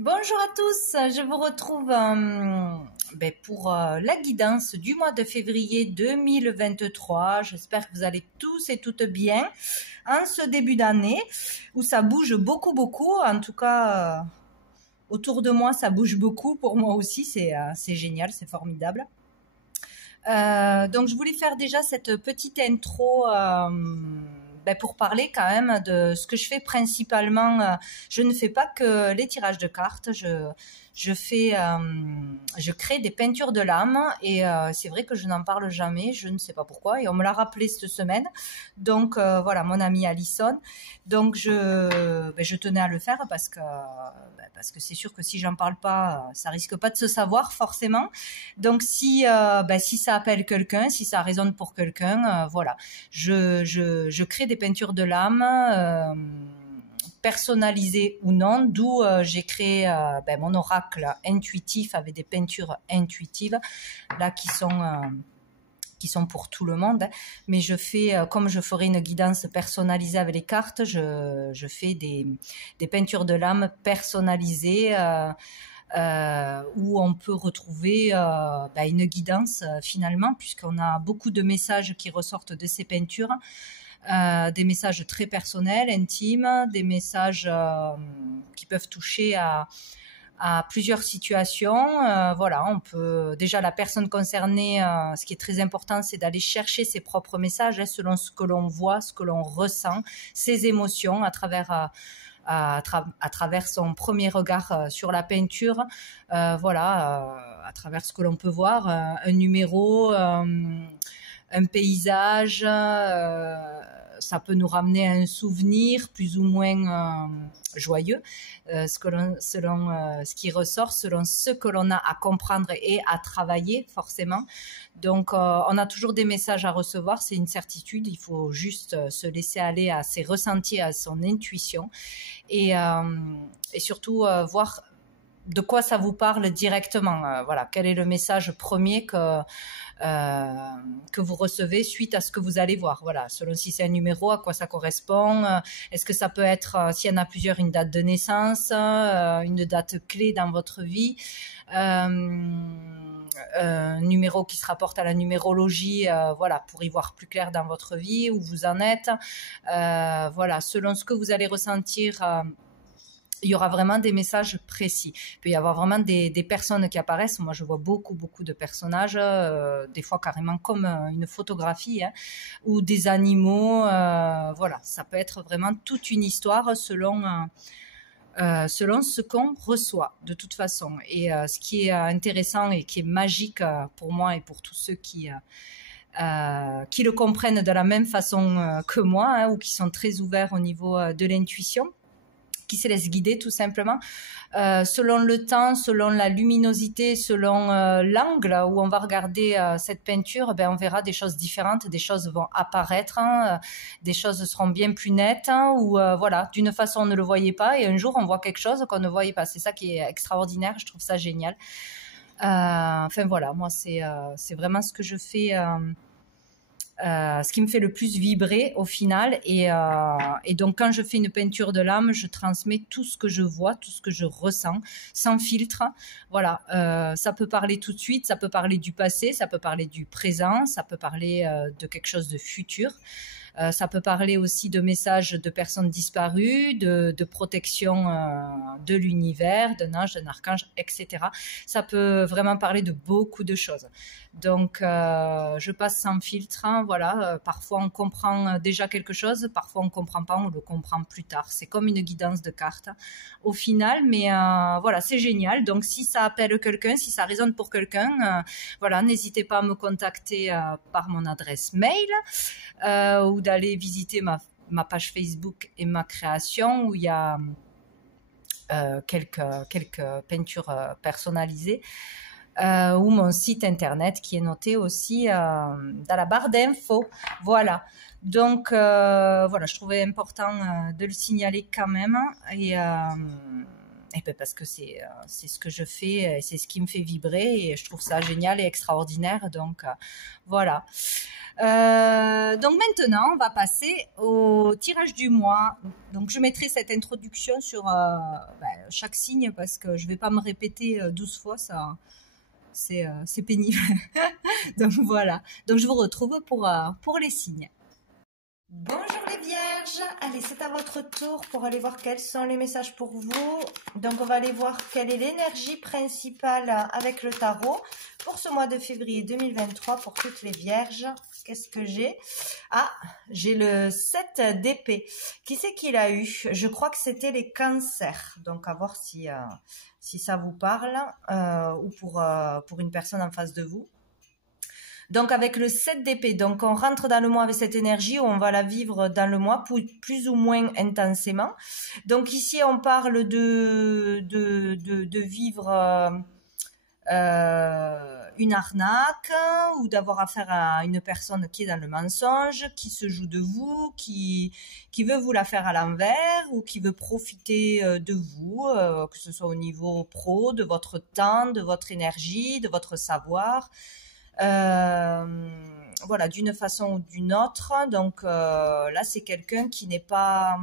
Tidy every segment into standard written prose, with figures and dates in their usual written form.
Bonjour à tous, je vous retrouve pour la guidance du mois de février 2023. J'espère que vous allez tous et toutes bien en ce début d'année où ça bouge beaucoup. En tout cas, autour de moi, ça bouge beaucoup. Pour moi aussi, c'est génial, c'est formidable. Donc, je voulais faire déjà cette petite intro pour parler quand même de ce que je fais principalement. Je ne fais pas que les tirages de cartes. Je crée des peintures de l'âme et c'est vrai que je n'en parle jamais. Je ne sais pas pourquoi et on me l'a rappelé cette semaine. Donc voilà, mon amie Alison. Donc je tenais à le faire parce que c'est sûr que si j'en parle pas, ça risque pas de se savoir forcément. Donc si ça appelle quelqu'un, si ça résonne pour quelqu'un, voilà, je crée des peintures de l'âme. Personnalisées ou non, d'où j'ai créé mon oracle intuitif avec des peintures intuitives là qui sont pour tout le monde, mais je fais comme je ferais une guidance personnalisée avec les cartes, je fais des peintures de l'âme personnalisées où on peut retrouver une guidance finalement, puisqu'on a beaucoup de messages qui ressortent de ces peintures. Des messages très personnels, intimes, des messages qui peuvent toucher à plusieurs situations. Voilà, on peut déjà la personne concernée, ce qui est très important, c'est d'aller chercher ses propres messages selon ce que l'on voit, ce que l'on ressent, ses émotions à travers son premier regard sur la peinture, à travers ce que l'on peut voir, un numéro, un paysage, ça peut nous ramener à un souvenir plus ou moins joyeux, selon ce qui ressort, selon ce que l'on a à comprendre et à travailler forcément. Donc on a toujours des messages à recevoir, c'est une certitude, il faut juste se laisser aller à ses ressentis, à son intuition et surtout voir de quoi ça vous parle directement. Voilà, quel est le message premier que vous recevez suite à ce que vous allez voir. Voilà, selon si c'est un numéro, à quoi ça correspond. Est-ce que ça peut être, s'il y en a plusieurs, une date de naissance, une date clé dans votre vie, un numéro qui se rapporte à la numérologie, pour y voir plus clair dans votre vie, où vous en êtes. Selon ce que vous allez ressentir, il y aura vraiment des messages précis. Il peut y avoir vraiment des personnes qui apparaissent. Moi, je vois beaucoup de personnages, des fois carrément comme une photographie, ou des animaux. Ça peut être vraiment toute une histoire selon ce qu'on reçoit de toute façon. Et ce qui est intéressant et qui est magique pour moi et pour tous ceux qui le comprennent de la même façon que moi, ou qui sont très ouverts au niveau de l'intuition, qui se laisse guider tout simplement, selon le temps, selon la luminosité, selon l'angle où on va regarder cette peinture, on verra des choses différentes, des choses vont apparaître, des choses seront bien plus nettes, ou d'une façon on ne le voyait pas et un jour on voit quelque chose qu'on ne voyait pas. C'est ça qui est extraordinaire, je trouve ça génial. Moi c'est vraiment ce que je fais, ce qui me fait le plus vibrer au final, et donc quand je fais une peinture de l'âme, je transmets tout ce que je vois, tout ce que je ressens, sans filtre. Voilà, ça peut parler tout de suite, ça peut parler du passé, ça peut parler du présent, ça peut parler de quelque chose de futur. Ça peut parler aussi de messages de personnes disparues, de protection de l'univers, d'un ange, d'un archange, etc. Ça peut vraiment parler de beaucoup de choses. Donc, je passe sans filtre. Parfois, on comprend déjà quelque chose, parfois, on ne comprend pas, on le comprend plus tard. C'est comme une guidance de cartes au final, mais c'est génial. Donc, si ça appelle quelqu'un, si ça résonne pour quelqu'un, n'hésitez pas à me contacter par mon adresse mail ou d'aller visiter ma page Facebook et ma création, où il y a quelques peintures personnalisées, ou mon site internet qui est noté aussi dans la barre d'infos. Voilà. Donc je trouvais important de le signaler quand même, Et ben parce que c'est ce que je fais, c'est ce qui me fait vibrer et je trouve ça génial et extraordinaire. Donc voilà. Donc maintenant, on va passer au tirage du mois. Donc je mettrai cette introduction sur chaque signe parce que je vais pas me répéter 12 fois, ça c'est pénible. Donc voilà. Donc je vous retrouve pour les signes. Bonjour les vierges, allez c'est à votre tour pour aller voir quels sont les messages pour vous. Donc on va aller voir quelle est l'énergie principale avec le tarot pour ce mois de février 2023 pour toutes les vierges. Qu'est-ce que j'ai? Ah, j'ai le 7 d'épée. Qui c'est qu'il a eu? Je crois que c'était les cancers. Donc à voir si ça vous parle ou pour une personne en face de vous. Donc avec le 7 d'épée, donc on rentre dans le mois avec cette énergie, on va la vivre dans le mois plus ou moins intensément. Donc ici on parle de vivre une arnaque ou d'avoir affaire à une personne qui est dans le mensonge, qui se joue de vous, qui veut vous la faire à l'envers ou qui veut profiter de vous, que ce soit au niveau pro, de votre temps, de votre énergie, de votre savoir. Voilà, d'une façon ou d'une autre. Donc là c'est quelqu'un qui n'est pas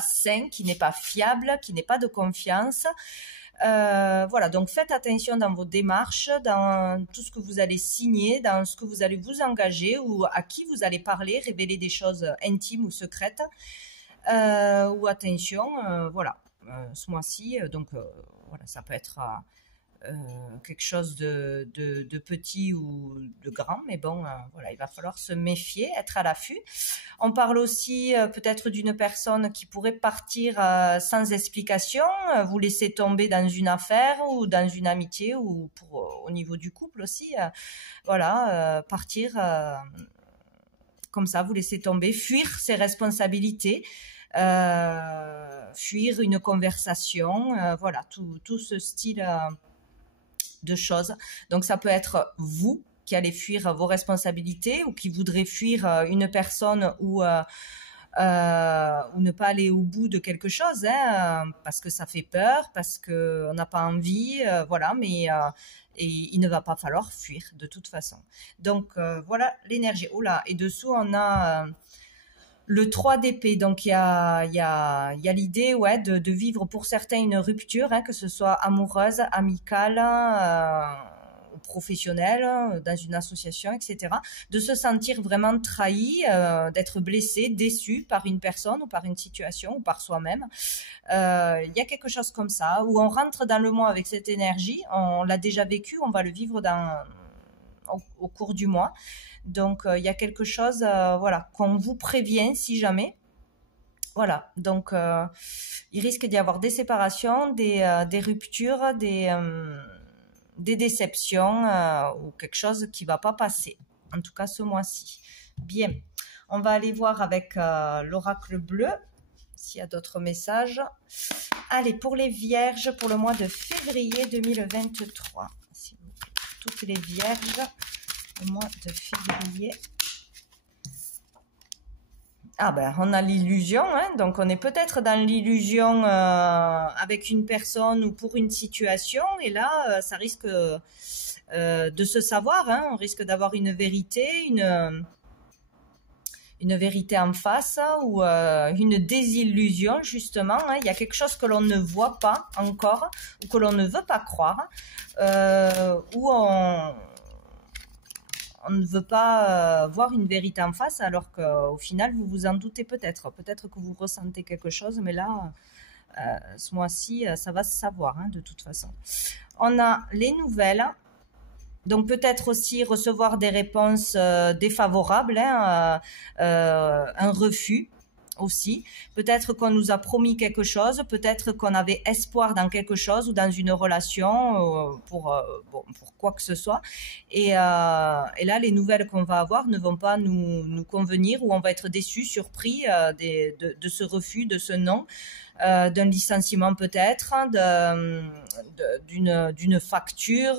sain, qui n'est pas fiable, qui n'est pas de confiance. Voilà, donc faites attention dans vos démarches, dans tout ce que vous allez signer, dans ce que vous allez vous engager ou à qui vous allez parler, révéler des choses intimes ou secrètes. Ou attention, voilà, ce mois-ci, donc voilà, ça peut être quelque chose de petit ou de grand, mais bon, voilà, il va falloir se méfier, être à l'affût. On parle aussi peut-être d'une personne qui pourrait partir sans explication, vous laisser tomber dans une affaire ou dans une amitié ou au niveau du couple aussi, voilà, partir comme ça, vous laisser tomber, fuir ses responsabilités. Fuir une conversation, voilà, tout ce style de choses. Donc ça peut être vous qui allez fuir vos responsabilités ou qui voudrez fuir une personne ou ne pas aller au bout de quelque chose, parce que ça fait peur, parce qu'on n'a pas envie, voilà, mais et il ne va pas falloir fuir de toute façon. Donc voilà l'énergie. Oh là, et dessous on a le 3 d'épée, donc il y a l'idée, ouais, de vivre pour certains une rupture, que ce soit amoureuse, amicale, professionnelle, dans une association, etc. De se sentir vraiment trahi, d'être blessé, déçu par une personne ou par une situation ou par soi-même. Il y a quelque chose comme ça, où on rentre dans le mois avec cette énergie, on l'a déjà vécu, on va le vivre au cours du mois. Donc il y a quelque chose, voilà, qu'on vous prévient si jamais. Voilà, donc il risque d'y avoir des séparations, des ruptures, des déceptions ou quelque chose qui va pas passer. En tout cas ce mois-ci. Bien, on va aller voir avec l'oracle bleu s'il y a d'autres messages. Allez, pour les vierges, pour le mois de février 2023. S'il vous plaît, toutes les vierges. Le mois de février. Ah ben, on a l'illusion, donc on est peut-être dans l'illusion avec une personne ou pour une situation, et là, ça risque de se savoir, on risque d'avoir une vérité, une vérité en face ou une désillusion justement. Il y a quelque chose que l'on ne voit pas encore ou que l'on ne veut pas croire, où on ne veut pas voir une vérité en face alors qu'au final vous vous en doutez peut-être que vous ressentez quelque chose, mais là ce mois-ci ça va se savoir de toute façon. On a les nouvelles, donc peut-être aussi recevoir des réponses défavorables, un refus aussi. Peut-être qu'on nous a promis quelque chose, peut-être qu'on avait espoir dans quelque chose ou dans une relation pour quoi que ce soit. Et là, les nouvelles qu'on va avoir ne vont pas nous convenir, ou on va être déçus, surpris de ce refus, de ce non, d'un licenciement peut-être, d'une facture,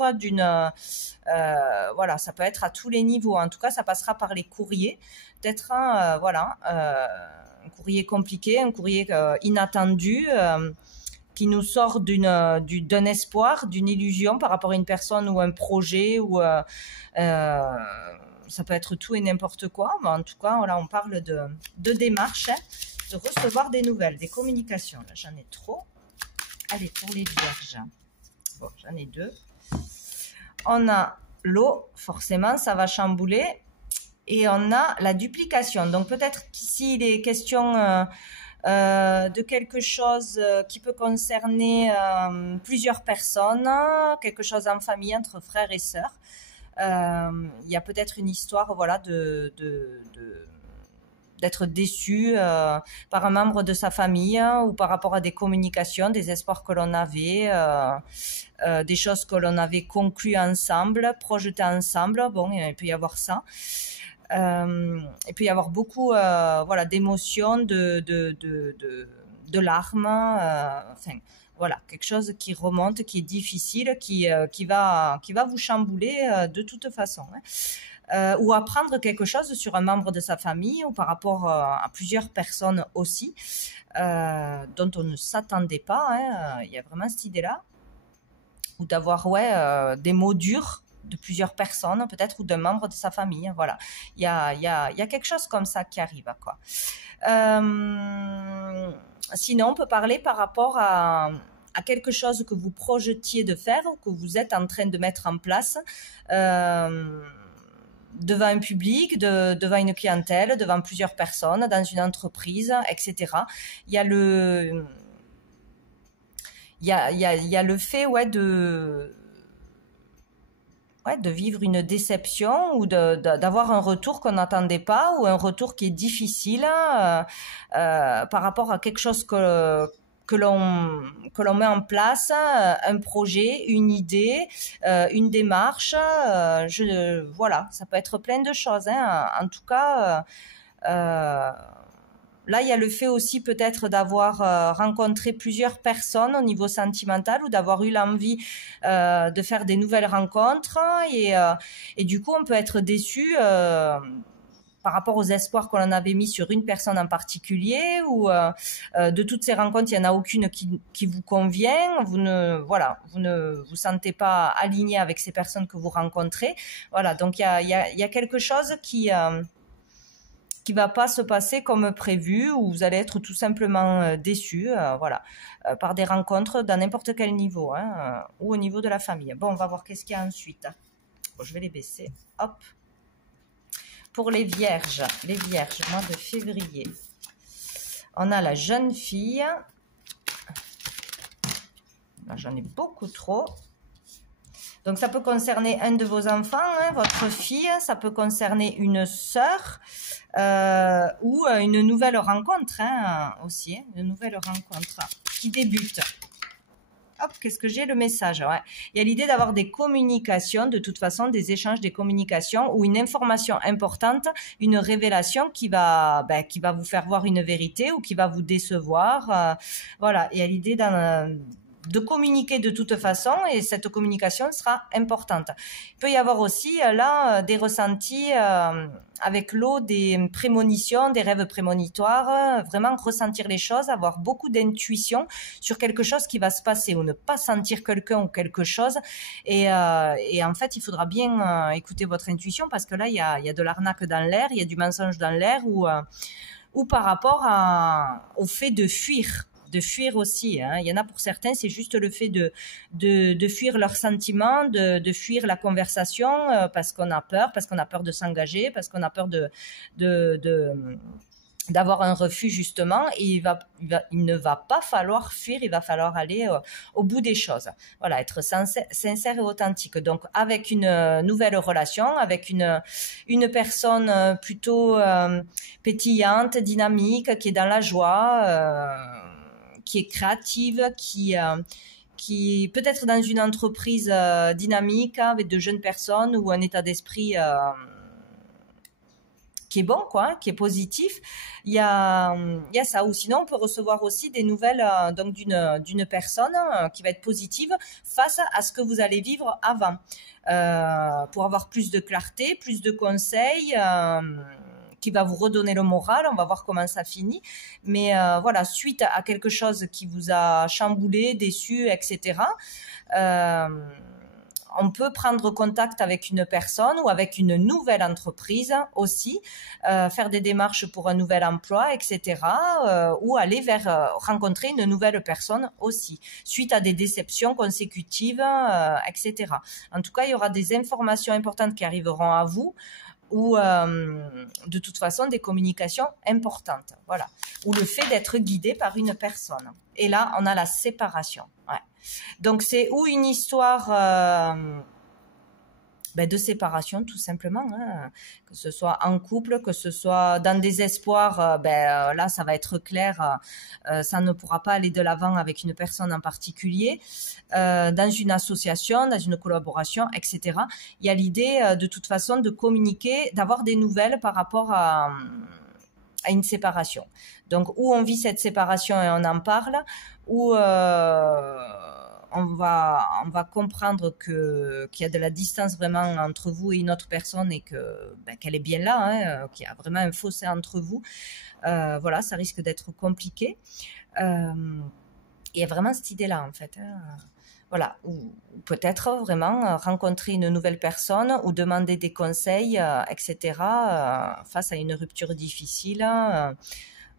voilà, ça peut être à tous les niveaux. En tout cas, ça passera par les courriers. Peut-être un courrier compliqué, un courrier inattendu, qui nous sort d'un espoir, d'une illusion par rapport à une personne ou un projet ou ça peut être tout et n'importe quoi. Mais en tout cas, voilà, on parle de démarche, hein, de recevoir des nouvelles, des communications. Là, j'en ai trop. Allez, pour les vierges. Bon, j'en ai 2. On a l'eau, forcément, ça va chambouler. Et on a la duplication. Donc, peut-être qu'ici, il est question de quelque chose qui peut concerner plusieurs personnes, quelque chose en famille, entre frères et sœurs. Il y a peut-être une histoire, voilà, d'être déçu par un membre de sa famille ou par rapport à des communications, des espoirs que l'on avait, des choses que l'on avait conclues ensemble, projetées ensemble. Bon, il peut y avoir ça. Il peut y avoir beaucoup voilà, d'émotions, de larmes, enfin voilà, quelque chose qui remonte, qui est difficile, qui va vous chambouler de toute façon, hein. Ou apprendre quelque chose sur un membre de sa famille ou par rapport à plusieurs personnes aussi, dont on ne s'attendait pas, hein. Il y a vraiment cette idée-là. Ou d'avoir des mots durs de plusieurs personnes, peut-être, ou d'un membre de sa famille. Voilà, il y a quelque chose comme ça qui arrive, quoi. Sinon, on peut parler par rapport à quelque chose que vous projetiez de faire ou que vous êtes en train de mettre en place devant un public, devant une clientèle, devant plusieurs personnes, dans une entreprise, etc. Il y a le fait de vivre une déception ou d'avoir un retour qu'on n'attendait pas ou un retour qui est difficile par rapport à quelque chose que l'on met en place, un projet, une idée, une démarche. Voilà, ça peut être plein de choses, hein. En tout cas, là, il y a le fait aussi peut-être d'avoir rencontré plusieurs personnes au niveau sentimental ou d'avoir eu l'envie de faire des nouvelles rencontres et du coup, on peut être déçu par rapport aux espoirs qu'on avait mis sur une personne en particulier ou de toutes ces rencontres, il n'y en a aucune qui vous convient. Vous ne vous sentez pas aligné avec ces personnes que vous rencontrez. Voilà, donc il y a quelque chose qui va pas se passer comme prévu ou vous allez être tout simplement déçu, voilà, par des rencontres dans n'importe quel niveau, hein, ou au niveau de la famille. Bon, on va voir qu'est-ce qu'il y a ensuite. Bon, je vais les baisser. Hop. Pour les vierges, mois de février, on a la jeune fille. Là, j'en ai beaucoup trop. Donc, ça peut concerner un de vos enfants, hein, votre fille. Ça peut concerner une sœur ou une nouvelle rencontre, hein, aussi. Hein, une nouvelle rencontre qui débute. Hop, qu'est-ce que j'ai? Le message, ouais. Il y a l'idée d'avoir des communications, de toute façon, des échanges, des communications ou une information importante, une révélation qui va vous faire voir une vérité ou qui va vous décevoir. Voilà, il y a l'idée de communiquer de toute façon et cette communication sera importante. Il peut y avoir aussi là des ressentis avec l'eau, des prémonitions, des rêves prémonitoires, vraiment ressentir les choses, avoir beaucoup d'intuition sur quelque chose qui va se passer ou ne pas sentir quelqu'un ou quelque chose et en fait il faudra bien écouter votre intuition parce que là il y a de l'arnaque dans l'air, il y a du mensonge dans l'air ou par rapport au fait de fuir aussi, hein. Il y en a pour certains, c'est juste le fait de fuir leurs sentiments, de fuir la conversation parce qu'on a peur de s'engager, parce qu'on a peur d'avoir un refus justement et il ne va pas falloir fuir, il va falloir aller au bout des choses. Voilà, être sincère et authentique. Donc avec une nouvelle relation, avec une personne plutôt pétillante, dynamique, qui est dans la joie, qui est créative, qui peut-être dans une entreprise dynamique avec de jeunes personnes ou un état d'esprit qui est bon, quoi, qui est positif. Il y a ça. Ou sinon, on peut recevoir aussi des nouvelles donc d'une personne qui va être positive face à ce que vous allez vivre avant, pour avoir plus de clarté, plus de conseils. qui va vous redonner le moral. On va voir comment ça finit. Mais voilà, suite à quelque chose qui vous a chamboulé, déçu, etc., on peut prendre contact avec une personne ou avec une nouvelle entreprise aussi, faire des démarches pour un nouvel emploi, etc. Ou aller rencontrer une nouvelle personne aussi, suite à des déceptions consécutives, etc. En tout cas, il y aura des informations importantes qui arriveront à vous, ou de toute façon des communications importantes, voilà, ou le fait d'être guidé par une personne. Et là, on a la séparation. Ouais. Donc c'est ou une histoire de séparation tout simplement, hein, que ce soit en couple, que ce soit dans des espoirs, là ça va être clair, ça ne pourra pas aller de l'avant avec une personne en particulier, dans une association, dans une collaboration, etc. Il y a l'idée de toute façon de communiquer, d'avoir des nouvelles par rapport à une séparation. Donc, où on vit cette séparation et on en parle, où on va comprendre qu'il y a de la distance vraiment entre vous et une autre personne et qu'elle est bien là, hein, qu'il y a vraiment un fossé entre vous. Voilà, ça risque d'être compliqué. Il y a vraiment cette idée-là, en fait. Hein. Voilà, ou peut-être vraiment rencontrer une nouvelle personne ou demander des conseils, etc., face à une rupture difficile.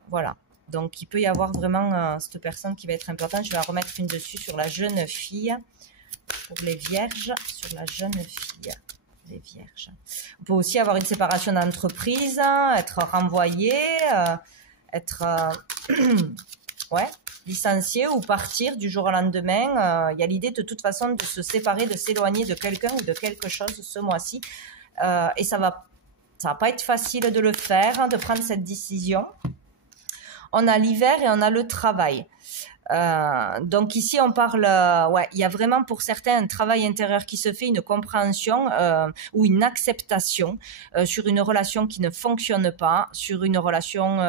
Voilà, donc il peut y avoir vraiment cette personne qui va être importante. Je vais en remettre une dessus sur la jeune fille, pour les vierges, sur la jeune fille, les vierges. On peut aussi avoir une séparation d'entreprise, être renvoyé, être... ouais, licencier ou partir du jour au lendemain. Il y a l'idée de toute façon de se séparer, de s'éloigner de quelqu'un ou de quelque chose ce mois-ci. Et ça va pas être facile de le faire, de prendre cette décision. On a l'hiver et on a le travail. Donc ici on parle, il y a vraiment pour certains un travail intérieur qui se fait, une compréhension ou une acceptation sur une relation qui ne fonctionne pas, sur une relation,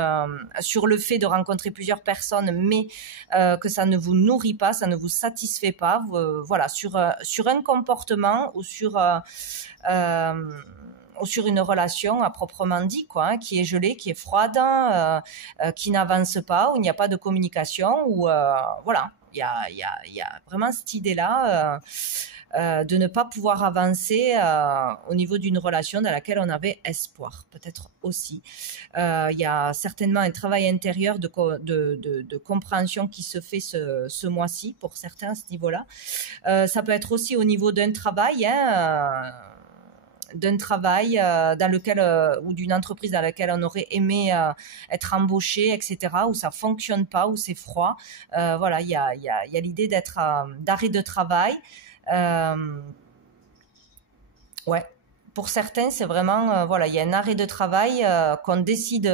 sur le fait de rencontrer plusieurs personnes, mais que ça ne vous nourrit pas, ça ne vous satisfait pas, voilà, sur un comportement ou sur une relation à proprement dit, quoi, hein, qui est gelée, qui est froide, qui n'avance pas, où il n'y a pas de communication, où voilà, il y a vraiment cette idée-là de ne pas pouvoir avancer au niveau d'une relation dans laquelle on avait espoir, peut-être aussi. Il y a certainement un travail intérieur de compréhension qui se fait ce mois-ci pour certains à ce niveau-là. Ça peut être aussi au niveau d'un travail, hein, d'un travail dans lequel ou d'une entreprise dans laquelle on aurait aimé être embauché, etc., où ça fonctionne pas, où c'est froid. Voilà, il y a l'idée d'arrêt de travail. Ouais. Pour certains, c'est vraiment, voilà, il y a un arrêt de travail, qu'on décide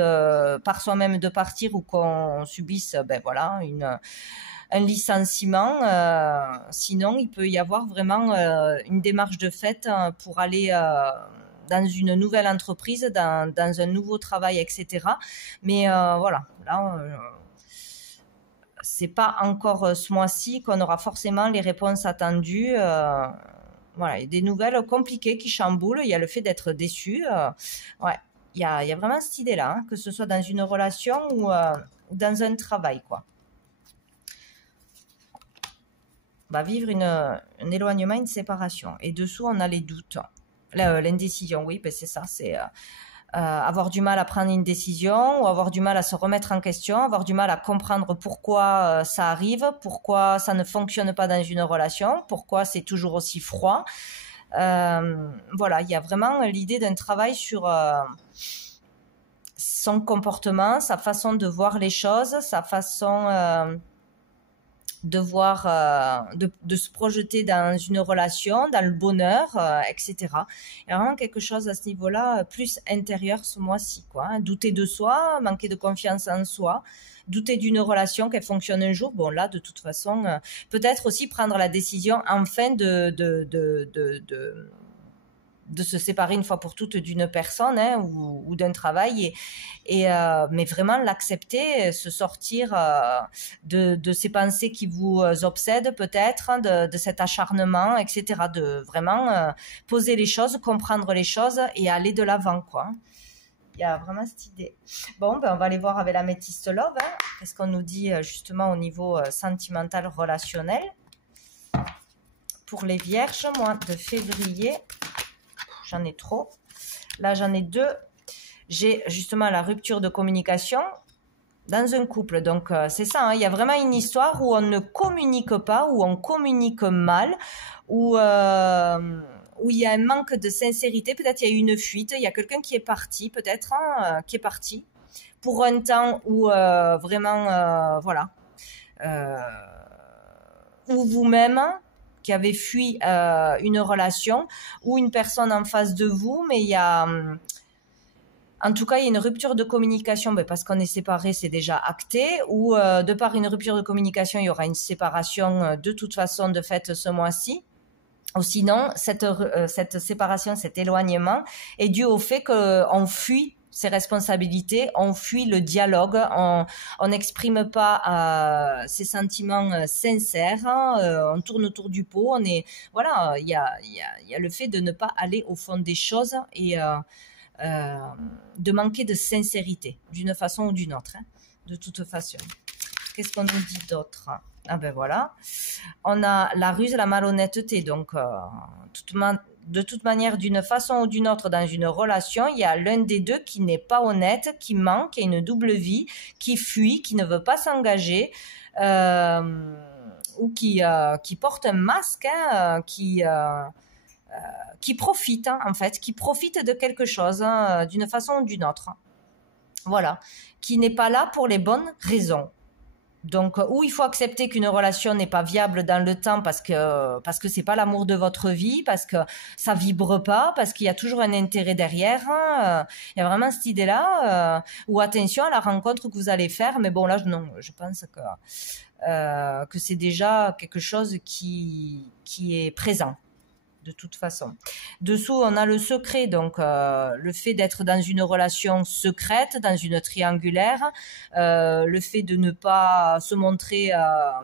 par soi-même de partir ou qu'on subisse, voilà, un licenciement. Sinon, il peut y avoir vraiment une démarche de fait pour aller dans une nouvelle entreprise, dans un nouveau travail, etc. Mais voilà, là, c'est pas encore ce mois-ci qu'on aura forcément les réponses attendues. Voilà, il y a des nouvelles compliquées qui chamboulent. Il y a le fait d'être déçu. Ouais, il y a vraiment cette idée-là, hein, que ce soit dans une relation ou dans un travail, quoi. On va vivre un éloignement, une séparation. Et dessous, on a les doutes. L'indécision, oui, c'est ça. C'est avoir du mal à prendre une décision ou avoir du mal à se remettre en question, avoir du mal à comprendre pourquoi ça arrive, pourquoi ça ne fonctionne pas dans une relation, pourquoi c'est toujours aussi froid. Voilà, il y a vraiment l'idée d'un travail sur son comportement, sa façon de voir les choses, sa façon... de voir, de se projeter dans une relation, dans le bonheur, etc. Il y a vraiment quelque chose à ce niveau-là, plus intérieur ce mois-ci, quoi. Hein. Douter de soi, manquer de confiance en soi, douter d'une relation qu'elle fonctionne un jour. Bon, là, de toute façon, peut-être aussi prendre la décision, enfin, de se séparer une fois pour toutes d'une personne, hein, ou d'un travail, mais vraiment l'accepter, se sortir de ces pensées qui vous obsèdent peut-être, hein, de cet acharnement, etc. De vraiment poser les choses, comprendre les choses et aller de l'avant, quoi. Il y a vraiment cette idée. Bon, ben, on va aller voir avec la métiste Love. Hein. Qu'est-ce qu'on nous dit justement au niveau sentimental, relationnel. Pour les vierges, mois de février, j'en ai trop. Là, j'en ai 2. J'ai justement la rupture de communication dans un couple. Donc, c'est ça, hein. Il y a vraiment une histoire où on ne communique pas, où on communique mal, où il y a un manque de sincérité. Peut-être il y a eu une fuite, il y a quelqu'un qui est parti, peut-être, hein, qui est parti pour un temps où vraiment, voilà. Ou vous-même, qui avez fui une relation, ou une personne en face de vous, mais il y a... En tout cas, il y a une rupture de communication, parce qu'on est séparés, c'est déjà acté, ou de par une rupture de communication, il y aura une séparation de toute façon de fait ce mois-ci. Ou sinon, cette séparation, cet éloignement est dû au fait qu'on fuit ses responsabilités, on fuit le dialogue, on n'exprime pas ses sentiments sincères, on tourne autour du pot, on est... Voilà, il y a le fait de ne pas aller au fond des choses et... de manquer de sincérité d'une façon ou d'une autre, hein, de toute façon. Qu'est-ce qu'on nous dit d'autre? Ah ben voilà, on a la ruse, la malhonnêteté, donc de toute manière, d'une façon ou d'une autre dans une relation, il y a l'un des deux qui n'est pas honnête, qui ment, qui a une double vie, qui fuit, qui ne veut pas s'engager, ou qui porte un masque, hein, qui profite, hein, en fait, qui profite de quelque chose, hein, d'une façon ou d'une autre. Voilà. Qui n'est pas là pour les bonnes raisons. Donc, ou il faut accepter qu'une relation n'est pas viable dans le temps parce que c'est pas l'amour de votre vie, parce que ça vibre pas, parce qu'il y a toujours un intérêt derrière. Hein. Il y a vraiment cette idée-là. Ou attention à la rencontre que vous allez faire. Mais bon, là, non, je pense que c'est déjà quelque chose qui est présent. De toute façon. Dessous, on a le secret, donc le fait d'être dans une relation secrète, dans une triangulaire, le fait de ne pas se montrer à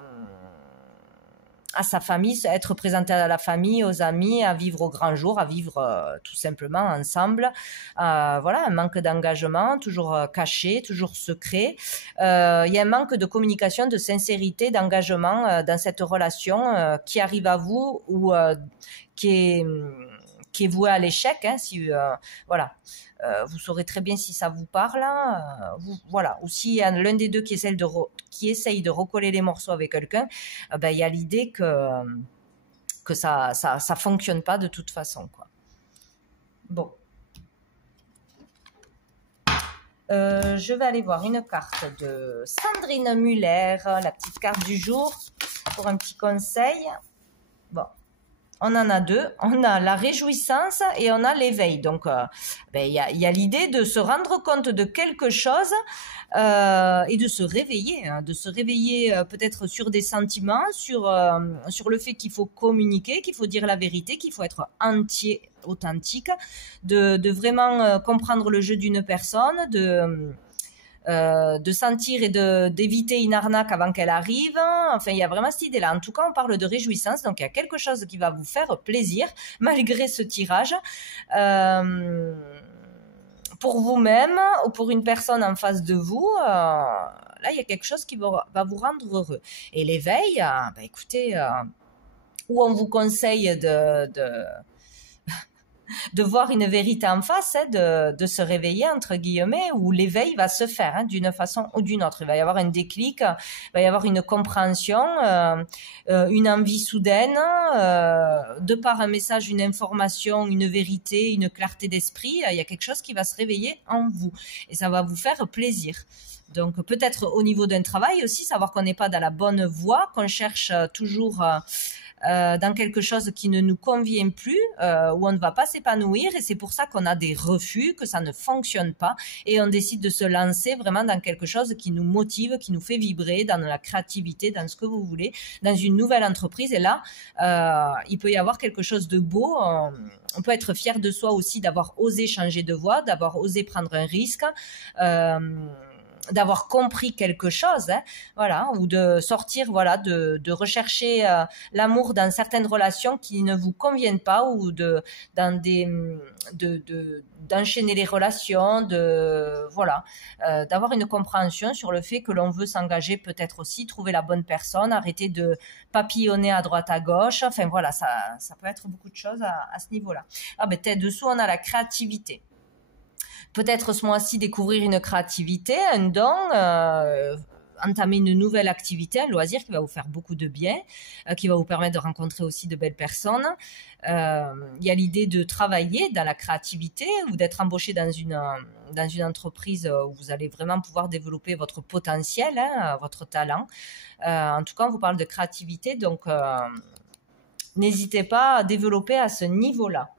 sa famille, être présenté à la famille, aux amis, à vivre au grand jour, à vivre tout simplement ensemble. Voilà, un manque d'engagement, toujours caché, toujours secret. Il y a un manque de communication, de sincérité, d'engagement dans cette relation qui arrive à vous ou qui est voué à l'échec. Hein, si voilà. Vous saurez très bien si ça vous parle. Voilà. Ou s'il y a l'un des deux qui essaye de recoller les morceaux avec quelqu'un, il y a l'idée que ça fonctionne pas de toute façon, quoi. Bon. Je vais aller voir une carte de Sandrine Muller, la petite carte du jour, pour un petit conseil. Bon. On en a 2, on a la réjouissance et on a l'éveil. Donc, il y a l'idée de se rendre compte de quelque chose et de se réveiller, hein, peut-être sur des sentiments, sur le fait qu'il faut communiquer, qu'il faut dire la vérité, qu'il faut être entier, authentique, de vraiment comprendre le jeu d'une personne, de sentir et d'éviter une arnaque avant qu'elle arrive. Enfin, il y a vraiment cette idée-là. En tout cas, on parle de réjouissance, donc il y a quelque chose qui va vous faire plaisir, malgré ce tirage. Pour vous-même ou pour une personne en face de vous, là, il y a quelque chose qui va vous rendre heureux. Et l'éveil, écoutez, où on vous conseille de voir une vérité en face, hein, de se réveiller, entre guillemets, où l'éveil va se faire, hein, d'une façon ou d'une autre. Il va y avoir un déclic, il va y avoir une compréhension, une envie soudaine, de par un message, une information, une vérité, une clarté d'esprit, il y a quelque chose qui va se réveiller en vous. Et ça va vous faire plaisir. Donc peut-être au niveau d'un travail aussi, savoir qu'on n'est pas dans la bonne voie, qu'on cherche toujours... dans quelque chose qui ne nous convient plus, où on ne va pas s'épanouir, et c'est pour ça qu'on a des refus, que ça ne fonctionne pas, et on décide de se lancer vraiment dans quelque chose qui nous motive, qui nous fait vibrer, dans la créativité, dans ce que vous voulez, dans une nouvelle entreprise. Et là, il peut y avoir quelque chose de beau. On peut être fier de soi aussi d'avoir osé changer de voie, d'avoir osé prendre un risque. d'avoir compris quelque chose, hein, voilà, ou de sortir, voilà, de rechercher l'amour dans certaines relations qui ne vous conviennent pas, ou d'enchaîner les relations, voilà, d'avoir une compréhension sur le fait que l'on veut s'engager, peut-être aussi trouver la bonne personne, arrêter de papillonner à droite à gauche, enfin voilà, ça peut être beaucoup de choses à ce niveau-là. Ah ben dessous on a la créativité. Peut-être ce mois-ci découvrir une créativité, un don, entamer une nouvelle activité, un loisir qui va vous faire beaucoup de bien, qui va vous permettre de rencontrer aussi de belles personnes. Il y a l'idée de travailler dans la créativité ou d'être embauché dans une entreprise où vous allez vraiment pouvoir développer votre potentiel, hein, votre talent. En tout cas, on vous parle de créativité, donc n'hésitez pas à développer à ce niveau-là.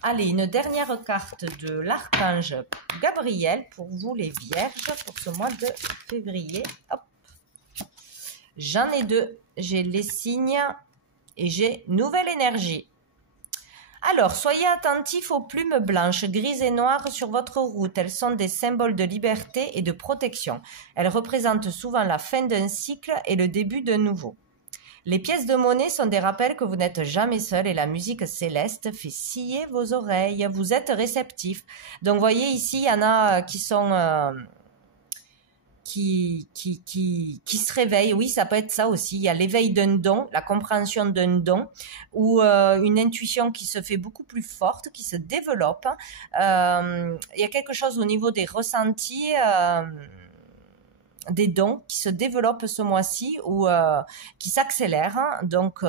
Allez, une dernière carte de l'archange Gabriel pour vous les vierges pour ce mois de février. Hop. J'en ai deux. J'ai les signes et j'ai nouvelle énergie. Alors, soyez attentifs aux plumes blanches, grises et noires sur votre route. Elles sont des symboles de liberté et de protection. Elles représentent souvent la fin d'un cycle et le début d'un nouveau. Les pièces de monnaie sont des rappels que vous n'êtes jamais seul et la musique céleste fait scier vos oreilles. Vous êtes réceptifs. Donc, vous voyez ici, il y en a qui sont... qui se réveillent. Oui, ça peut être ça aussi. Il y a l'éveil d'un don, la compréhension d'un don, ou une intuition qui se fait beaucoup plus forte, qui se développe. Il y a quelque chose au niveau des ressentis... des dons qui se développent ce mois-ci ou qui s'accélèrent. Donc,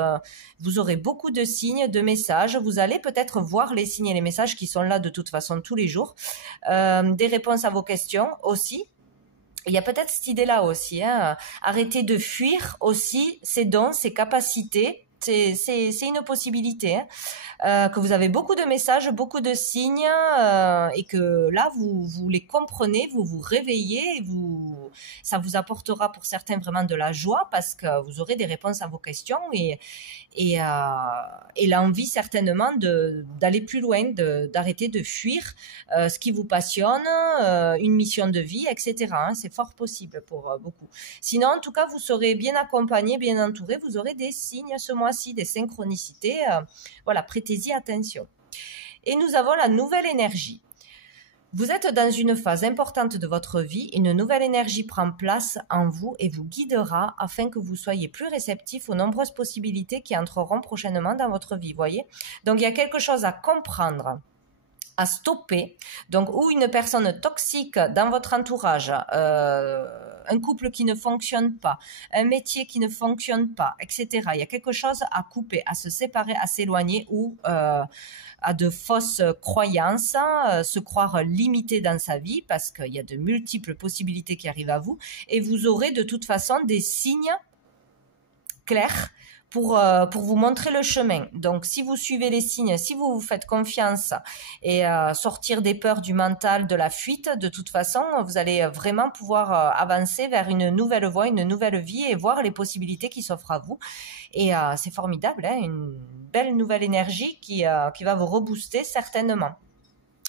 vous aurez beaucoup de signes, de messages. Vous allez peut-être voir les signes et les messages qui sont là de toute façon tous les jours. Des réponses à vos questions aussi. Il y a peut-être cette idée-là aussi. Hein. Arrêtez de fuir aussi ces dons, ces capacités. C'est une possibilité, hein. Que vous avez beaucoup de messages, beaucoup de signes et que là, vous les comprenez, vous vous réveillez, ça vous apportera pour certains vraiment de la joie parce que vous aurez des réponses à vos questions et l'envie certainement d'aller plus loin, d'arrêter de fuir ce qui vous passionne, une mission de vie, etc. Hein. C'est fort possible pour beaucoup. Sinon, en tout cas, vous serez bien accompagné, bien entouré, vous aurez des signes ce mois-ci, des synchronicités. Voilà, prêtez-y attention. Et nous avons la nouvelle énergie. Vous êtes dans une phase importante de votre vie, une nouvelle énergie prend place en vous et vous guidera afin que vous soyez plus réceptif aux nombreuses possibilités qui entreront prochainement dans votre vie, voyez. Donc, il y a quelque chose à comprendre, à stopper, donc ou une personne toxique dans votre entourage, un couple qui ne fonctionne pas, un métier qui ne fonctionne pas, etc. Il y a quelque chose à couper, à se séparer, à s'éloigner ou à de fausses croyances, se croire limité dans sa vie parce qu'il y a de multiples possibilités qui arrivent à vous et vous aurez de toute façon des signes clairs pour vous montrer le chemin. Donc, si vous suivez les signes, si vous vous faites confiance et sortir des peurs du mental, de la fuite, de toute façon, vous allez vraiment pouvoir avancer vers une nouvelle voie, une nouvelle vie et voir les possibilités qui s'offrent à vous. Et c'est formidable, hein, une belle nouvelle énergie qui va vous rebooster certainement.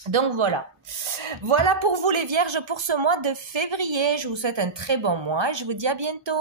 Donc voilà. Voilà pour vous les vierges pour ce mois de février. Je vous souhaite un très bon mois et je vous dis à bientôt.